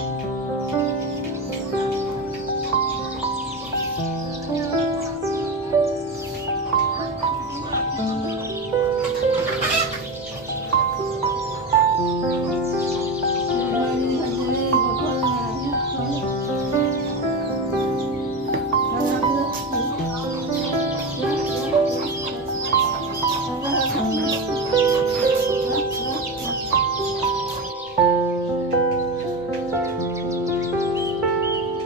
心。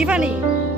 喜欢你